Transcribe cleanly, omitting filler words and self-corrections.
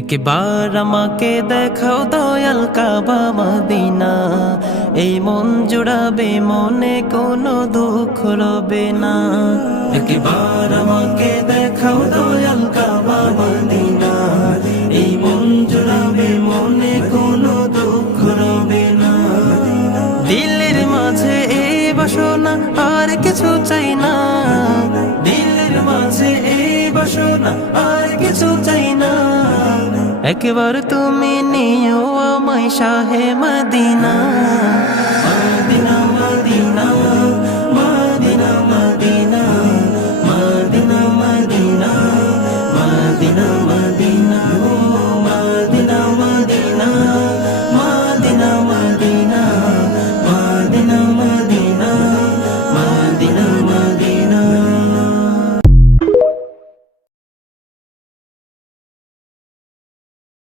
একবার আমাকে দেখাও দয়াল কাবা মদিনা, এই মন জুড়াবে মনে কোনো দুঃখ রবে না। একবার আমাকে দেখাও দয়াল কাবা মদিনা, এই মন জুড়াবে মনে কোনো দুঃখ রবে না। দিলের মাঝে এই বাসনা আর কিছু চাই না, দিলের মাঝে এই বাসনা আর কিছু চাই না। একবার তুমি নিও আমায় শাহে মদিনা, মদিনা মদিনা।